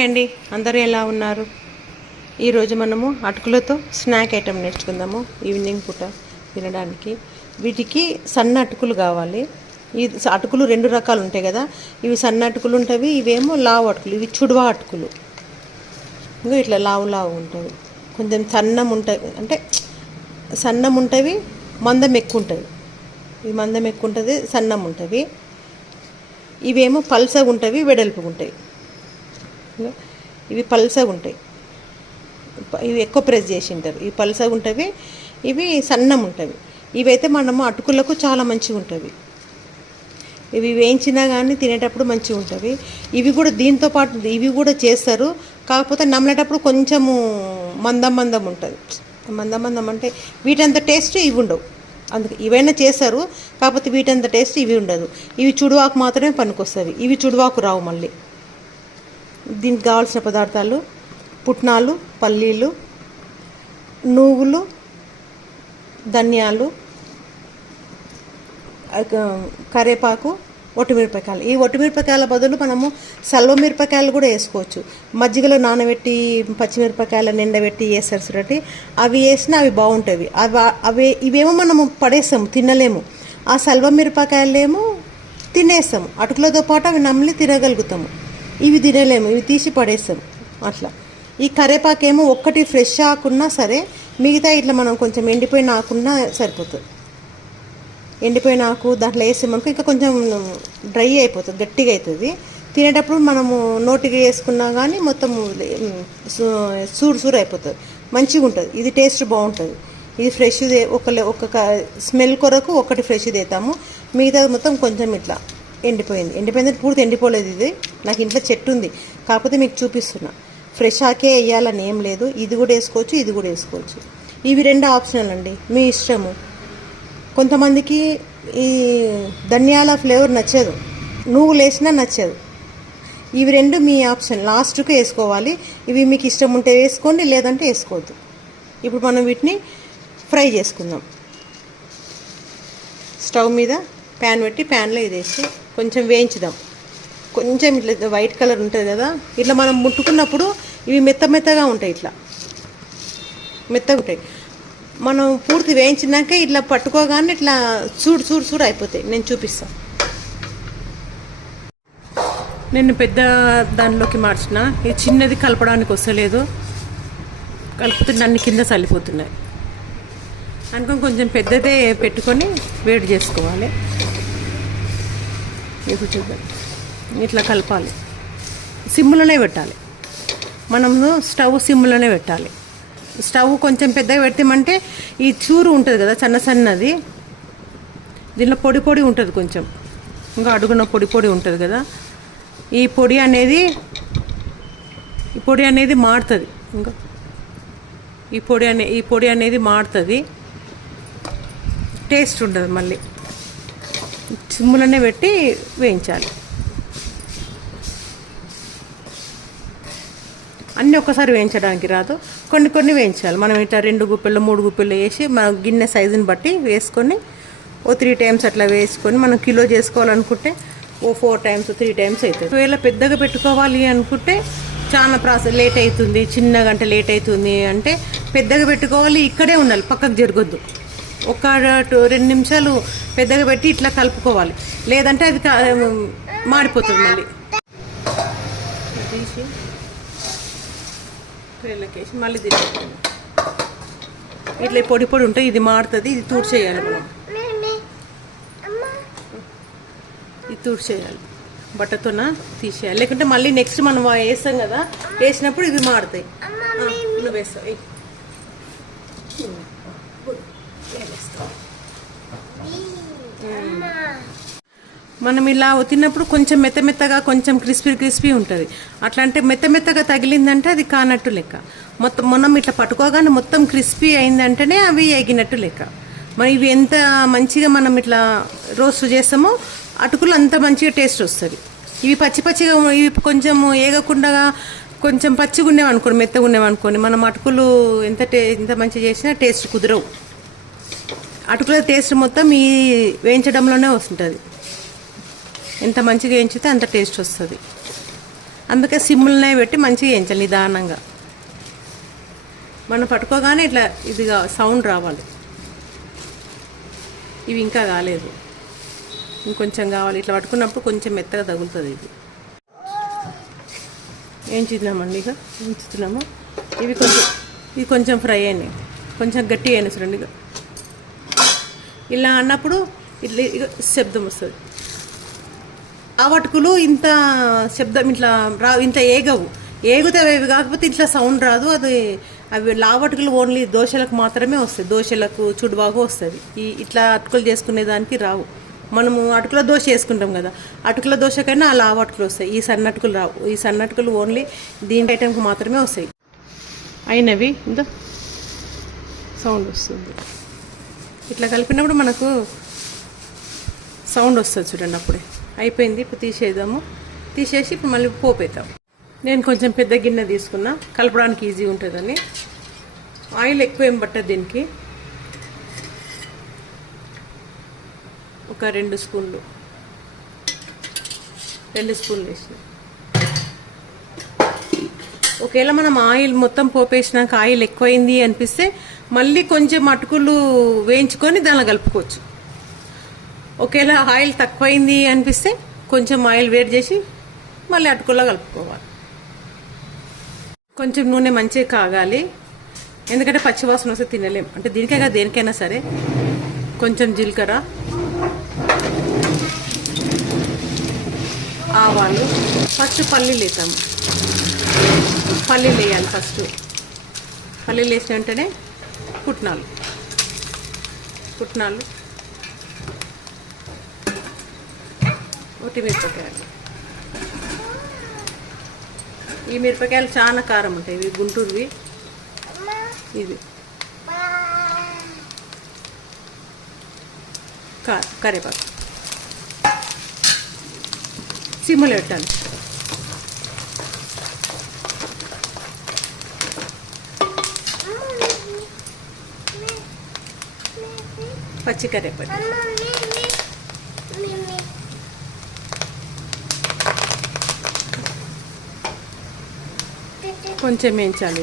Hi అండి, అందరూ ఎలా ఉన్నారు? ఈరోజు మనము అటుకులతో స్నాక్ ఐటెం నేర్చుకుందాము. ఈవినింగ్ పూట తినడానికి వీటికి సన్న అటుకులు కావాలి. ఈ అటుకులు రెండు రకాలు ఉంటాయి కదా, ఇవి సన్న అటుకులు ఉంటాయి, ఇవేమో లావు అటుకులు, ఇవి చుడువా అటుకులు. ఇంకా ఇట్లా లావు లావు ఉంటుంది, కొంచెం సన్నం ఉంటుంది, అంటే సన్నం ఉంటుంది, మందం ఎక్కువ ఉంటుంది. ఇవి మందం ఎక్కువ ఉంటుంది, సన్నం ఉంటుంది. ఇవేమో పల్సగా ఉంటాయి, వెడల్పుగా ఉంటాయి. ఇవి పల్సగా ఉంటాయి, ఇవి ఎక్కువ ప్రెస్ చేసి ఉంటారు. ఇవి పల్సగా ఉంటుంది, ఇవి సన్నం ఉంటుంది. ఇవైతే మనము అటుకులకు చాలా మంచిగా ఉంటుంది. ఇవి వేయించినా కానీ తినేటప్పుడు మంచిగా ఉంటుంది. ఇవి కూడా దీంతో పాటు ఇవి కూడా చేస్తారు, కాకపోతే నమ్మలేటప్పుడు కొంచెము మందం మందం ఉంటుంది. మందం మందం అంటే వీటంత టేస్ట్ ఇవి ఉండవు, అందుకే ఇవైనా చేస్తారు, కాకపోతే వీటంత టేస్ట్ ఇవి ఉండదు. ఇవి చుడువాకు మాత్రమే పనికొస్తుంది, ఇవి చుడువాకు రావు. మళ్ళీ దీనికి కావాల్సిన పదార్థాలు: పుట్నాలు, పల్లీలు, నువ్వులు, ధనియాలు, కరివేపాకు, ఒట్టిమిరపకాయలు. ఈ ఒట్టిమిరపకాయల బదులు మనము సల్వ మిరపకాయలు కూడా వేసుకోవచ్చు. మజ్జిగలో నానబెట్టి పచ్చిమిరపకాయలు ఎండబెట్టి వేస్తారు చూడండి, అవి వేసినా అవి బాగుంటాయి. ఇవేమో మనము పడేస్తాము, తినలేము. ఆ సల్వ మిరపకాయలేమో తినేస్తాము, అటుకులతో పాటు అవి నమిలి తినగలుగుతాము. ఇవి తినలేము, ఇవి తీసి పడేస్తాము అట్లా. ఈ కరివేపాకేమో ఒక్కటి ఫ్రెష్ ఆకున్నా సరే, మిగతా ఇట్లా మనం కొంచెం ఎండిపోయిన ఆకున్నా సరిపోతుంది. ఎండిపోయిన ఆకు దాంట్లో వేసామనుకో ఇంకా కొంచెం డ్రై అయిపోతుంది, గట్టిగా అవుతుంది. తినేటప్పుడు మనము నోటికి వేసుకున్నా కానీ మొత్తం సూరు అయిపోతుంది, మంచిగా ఉంటుంది. ఇది టేస్ట్ బాగుంటుంది. ఇది ఫ్రెష్ ఒక్క స్మెల్ కొరకు ఒకటి ఫ్రెష్ తెస్తాము, మిగతాది మొత్తం కొంచెం ఇట్లా ఎండిపోయింది పూర్తి ఎండిపోలేదు. ఇది నాకు ఇంట్లో చెట్టు ఉంది, కాకపోతే మీకు చూపిస్తున్నా. ఫ్రెష్ ఆకే వేయాలని ఏం లేదు, ఇది కూడా వేసుకోవచ్చు, ఇది కూడా వేసుకోవచ్చు. ఇవి రెండు ఆప్షనల్ అండి, మీ ఇష్టము. కొంతమందికి ఈ ధనియాల ఫ్లేవర్ నచ్చదు, నువ్వులు వేసినా నచ్చదు. ఇవి రెండు మీ ఆప్షన్, లాస్ట్కు వేసుకోవాలి. ఇవి మీకు ఇష్టం ఉంటే వేసుకోండి, లేదంటే వేసుకోవద్దు. ఇప్పుడు మనం వీటిని ఫ్రై చేసుకుందాం. స్టవ్ మీద ప్యాన్ పెట్టి ప్యాన్లో ఇది వేసి కొంచెం వేయించుదాం. కొంచెం ఇట్లా వైట్ కలర్ ఉంటుంది కదా, ఇట్లా మనం ముట్టుకున్నప్పుడు ఇవి మెత్తగా ఉంటాయి, ఇట్లా మెత్తగా ఉంటాయి. మనం పూర్తి వేయించినాక ఇట్లా పట్టుకోగానే ఇట్లా చూడు అయిపోతాయి. నేను చూపిస్తాను. నేను పెద్ద దానిలోకి మార్చిన, ఇది చిన్నది కలపడానికి వస్తలేదు, కలిపితే నన్ను కింద చల్లిపోతున్నాయి అనుకొని కొంచెం పెద్దదే పెట్టుకొని వేడి చేసుకోవాలి. ఇప్పుడు చూద్దాం, ఇట్లా కలపాలి. సిమ్లోనే పెట్టాలి, మనము స్టవ్ సిమ్లోనే పెట్టాలి. స్టవ్ కొంచెం పెద్దగా పెట్టామంటే ఈ చూరు ఉంటుంది కదా సన్నది, దీనిలో పొడి ఉంటుంది కొంచెం, ఇంకా అడుగున పొడి ఉంటుంది కదా, ఈ పొడి అనేది మాడుతుంది. ఇంకా ఈ పొడి అనేది మాడుతుంది, టేస్ట్ ఉండదు. మళ్ళీ సిమ్లోనే పెట్టి వేయించాలి. అన్నీ ఒక్కసారి వేయించడానికి రాదు, కొన్ని వేయించాలి. మనం ఇట్లా 2 గుప్పెళ్ళు 3 గుప్పెళ్ళు వేసి మన గిన్నె సైజుని బట్టి వేసుకొని 3 టైమ్స్ అట్లా వేసుకొని, మనం కిలో చేసుకోవాలనుకుంటే 4 టైమ్స్ 3 టైమ్స్ అవుతుంది. ఒకవేళ పెద్దగా పెట్టుకోవాలి అనుకుంటే చాలా ప్రాసెస్ లేట్ అవుతుంది, చిన్నగా అంటే లేట్ అవుతుంది అంటే పెద్దగా పెట్టుకోవాలి. ఇక్కడే ఉండాలి, పక్కకు జరగొద్దు. ఒక 2 నిమిషాలు పెద్దగా పెట్టి ఇట్లా కలుపుకోవాలి, లేదంటే అది మాడిపోతుంది. మళ్ళీ తీసి ట్రేలోకేసి మళ్ళీ తిరిగి ఇట్లా పొడి ఉంటుంది, ఇది మాడుతుంది. ఇది తూడ్చేయాలి, మనం ఇది తూడ్చేయాలి, బట్టతోన తీసేయాలి. లేకుంటే మళ్ళీ నెక్స్ట్ మనం వేస్తాం కదా, వేసినప్పుడు ఇవి మాడుతాయి. నువ్వు వేస్తావు, మనం ఇలా తిన్నప్పుడు కొంచెం మెత్తగా కొంచెం క్రిస్పీ ఉంటుంది. అట్లా అంటే మెత్తగా తగిలిందంటే అది కానట్టు లెక్క. మనం ఇట్లా పట్టుకోగానే మొత్తం క్రిస్పీ అయిందంటేనే అవి ఎగినట్టు లెక్క. మరి ఇవి ఎంత మంచిగా మనం ఇట్లా రోస్ట్ చేస్తామో అటుకులు అంత మంచిగా టేస్ట్ వస్తుంది. ఇవి పచ్చిగా ఇవి కొంచెం ఏగకుండా కొంచెం పచ్చిగా ఉండేవనుకోండి, మెత్తగా ఉండేవనుకోండి, మనం అటుకులు ఎంత మంచిగా చేసినా టేస్ట్ కుదరవు. అటుకుల టేస్ట్ మొత్తం ఈ వేయించడంలోనే వస్తుంటుంది. ఎంత మంచిగా వేయించితే అంత టేస్ట్ వస్తుంది. అందుకే సిమ్ములనే పెట్టి మంచిగా వేయించాలి నిదానంగా. మనం పట్టుకోగానే ఇట్లా ఇదిగా సౌండ్ రావాలి. ఇవి ఇంకా కాలేదు, ఇంకొంచెం కావాలి. ఇట్లా పట్టుకున్నప్పుడు కొంచెం మెత్తగా తగులుతుంది. ఏం చేద్దామండి, ఇక ఉంచుతున్నాము. ఇవి కొంచెం ఫ్రై అయినాయి, కొంచెం గట్టిగా అయినాయి చూడండి. ఇక ఇలా అన్నప్పుడు ఇట్లా ఇక శబ్దం వస్తుంది. ఆ వటుకులు ఇంత శబ్దం ఇట్లా రా, ఇంత ఏగుతాయి అవి. కాకపోతే ఇట్లా సౌండ్ రాదు. అవి లావటుకులు ఓన్లీ దోశలకు మాత్రమే వస్తాయి. దోశలకు చుడుబాగు వస్తుంది. ఇట్లా అటుకులు చేసుకునే దానికి రావు. మనము అటుకుల దోశ వేసుకుంటాం కదా, అటుకుల దోశకైనా ఆ లావటుకులు వస్తాయి. ఈ సన్నటుకులు రావు. ఈ సన్నటుకులు ఓన్లీ దీని ఐటెంకి మాత్రమే వస్తాయి. అయినవి ఇంత సౌండ్ వస్తుంది. ఇట్లా కలిపినప్పుడు మనకు సౌండ్ వస్తుంది చూడండి. అప్పుడే అయిపోయింది. ఇప్పుడు తీసేద్దాము. తీసేసి ఇప్పుడు మళ్ళీ పోపేద్దాం. నేను కొంచెం పెద్ద గిన్నె తీసుకున్నా, కలపడానికి ఈజీ ఉంటుందని. ఆయిల్ ఎక్కువ ఏం పట్టదు దీనికి. ఒక 2 స్పూన్లు వేసిన. ఒకవేళ మనం ఆయిల్ మొత్తం పోపేసినాక ఆయిల్ ఎక్కువైంది అనిపిస్తే మళ్ళీ కొంచెం అటుకులు వేయించుకొని దానిలో కలుపుకోవచ్చు. ఒకవేళ ఆయిల్ తక్కువైంది అనిపిస్తే కొంచెం ఆయిల్ వేడి చేసి మళ్ళీ అటుకుల్లో కలుపుకోవాలి. కొంచెం నూనె మంచిగా కాగాలి, ఎందుకంటే పచ్చివాసన వస్తే తినలేం. అంటే దీనికే కాదు దేనికైనా సరే. కొంచెం జీలకర్ర, ఆవాలు, ఫస్ట్ పల్లీలు వేసాము. పల్లీలు వేయాలి ఫస్ట్. పల్లీలు వేసిన వెంటనే పుట్నాలు, ఒట్టి మిరపకాయలు. ఈ మిరపకాయలు చాలా కారం ఉంటాయి. ఇవి గుంటూరువి. ఇది కరివేపాకు సిమ్ములో పెట్టాలి. పచ్చి కరివేపాకు కొంచెం వేయించాలి.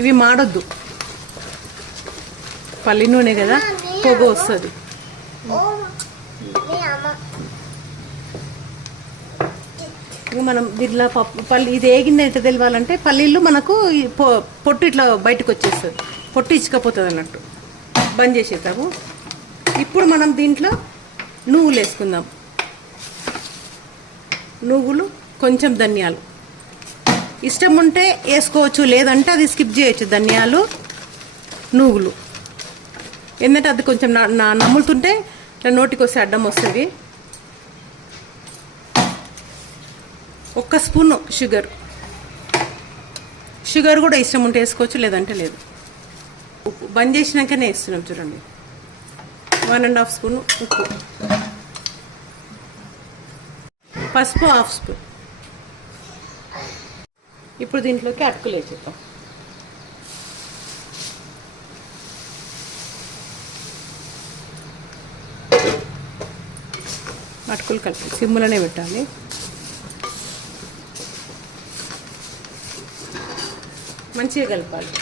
ఇవి మాడొద్దు. పల్లి నూనె కదా, పొగ వస్తుంది. మనం దీంట్లో పల్లి ఇది ఏగింది ఎట్లా తెలియాలంటే పల్లీలు మనకు పొట్టు ఇట్లా బయటకు వచ్చేస్తుంది. పొట్టు ఇచ్చుకపోతుంది అన్నట్టు. బంద్ చేసేద్దాము. ఇప్పుడు మనం దీంట్లో నువ్వులు వేసుకుందాం. నువ్వులు, కొంచెం ధనియాలు. ఇష్టం ఉంటే వేసుకోవచ్చు, లేదంటే అది స్కిప్ చేయొచ్చు. ధనియాలు, నువ్వులు. ఎందుకంటే అది కొంచెం నమ్ములుతుంటే ఇట్లా నోటికి వస్తే అడ్డం వస్తుంది. 1 స్పూను షుగర్ కూడా ఇష్టం ఉంటే వేసుకోవచ్చు, లేదంటే లేదు. ఉప్పు బంద్ చేసినాకనే వేస్తున్నాం చూడండి. 1½ స్పూను ఉప్పు, పసుపు 1/2 స్పూన్. ఇప్పుడు దీంట్లోకి అటుకులు వేసేద్దాం. అటుకులు కలిపి సిమ్ములోనే పెట్టాలి. మంచిగా కలపాలి.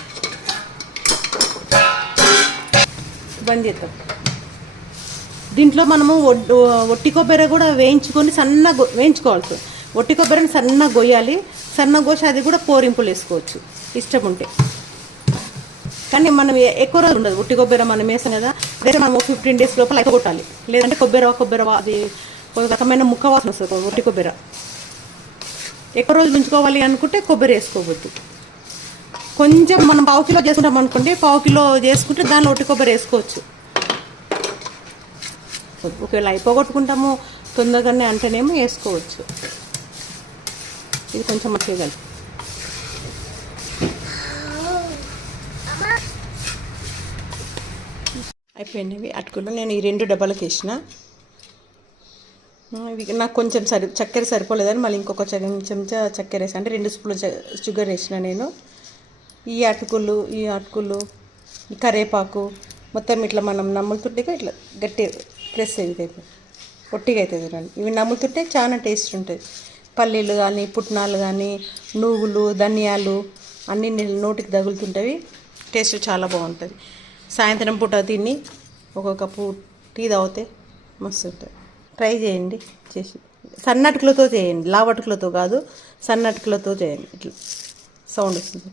బంద్ చేద్దాం. దీంట్లో మనము ఒట్టి కొబ్బరి కూడా వేయించుకొని సన్నగా వేయించుకోవాలి. ఒట్టి కొబ్బరిని సన్నగా గొయ్యాలి. సన్నగా కోసి అది కూడా పోరింపులు వేసుకోవచ్చు ఇష్టం ఉంటే. కానీ మనం ఎక్కువ రోజులు ఉండదు. ఒట్టి కొబ్బరి మనం వేసాం కదా, రేపు మనం 15 డేస్ లోపల అయిపోగొట్టాలి. లేదంటే కొబ్బరి అది ఒక రకమైన ముక్క వాసన వస్తుంది. ఒట్టి కొబ్బరి ఎక్కువ రోజులు ఉంచుకోవాలి అనుకుంటే కొబ్బరి వేసుకోవద్దు. కొంచెం మనం 1/2 కిలో చేసుకుంటాం అనుకోండి, 1/2 కిలో చేసుకుంటే దానిలో ఒట్టి కొబ్బరి వేసుకోవచ్చు. ఒకవేళ అయిపోగొట్టుకుంటాము తొందరగానే అంటేనేమో వేసుకోవచ్చు. ఇది కొంచెం మంచిగా కలిపి అయిపోయినవి అటుకులు. నేను ఈ 2 డబ్బాలకు వేసిన. ఇవి నాకు కొంచెం చక్కెర సరిపోలేదని మళ్ళీ ఇంకొక చెంచా చక్కెర వేసాను. అంటే 2 స్పూన్లు షుగర్ వేసిన నేను. ఈ అటుకులు, ఈ కరివేపాకు మొత్తం ఇట్లా మనం నమ్ములుతుంటే ఇట్లా గట్టి ప్రెస్ అవుతాయి, పొట్టిగా అవుతుంది చూడండి. ఇవి నమ్ముతుంటే చాలా టేస్ట్ ఉంటుంది. పల్లీలు కానీ పుట్నాలు కానీ నువ్వులు ధనియాలు అన్నీ నోటికి తగులుతుంటవి. టేస్ట్ చాలా బాగుంటుంది. సాయంత్రం పూట తిని ఒక కప్పు టీ తాగితే మస్తు ఉంటుంది. ట్రై చేయండి. చేసి సన్నటికలతో చేయండి, లావటుకలతో కాదు, సన్నటికలతో చేయండి. ఇట్లా సౌండ్ వస్తుంది.